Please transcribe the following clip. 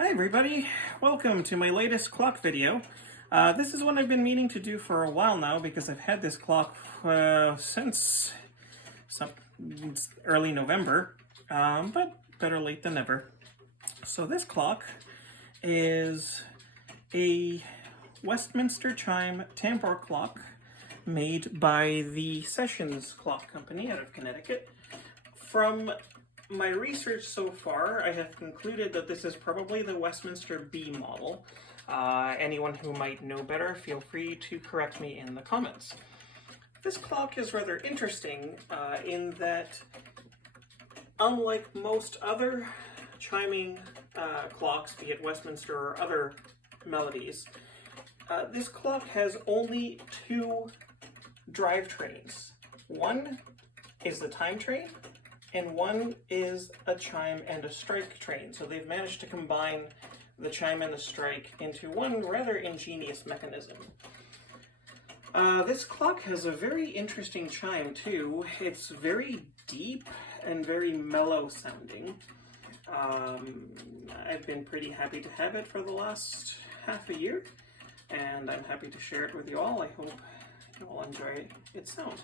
Hi everybody, welcome to my latest clock video. This is one I've been meaning to do for a while now because I've had this clock since early November, but better late than never. So this clock is a Westminster chime tambour clock made by the Sessions Clock Company out of Connecticut. From my research so far, I have concluded that this is probably the Westminster B model. Anyone who might know better, feel free to correct me in the comments. This clock is rather interesting in that, unlike most other chiming clocks, be it Westminster or other melodies, this clock has only two drivetrains. One is the time train, and one is a chime and a strike train. So they've managed to combine the chime and the strike into one rather ingenious mechanism. This clock has a very interesting chime too. It's very deep and very mellow sounding. I've been pretty happy to have it for the last half a year, and I'm happy to share it with you all. I hope you all enjoy its sound.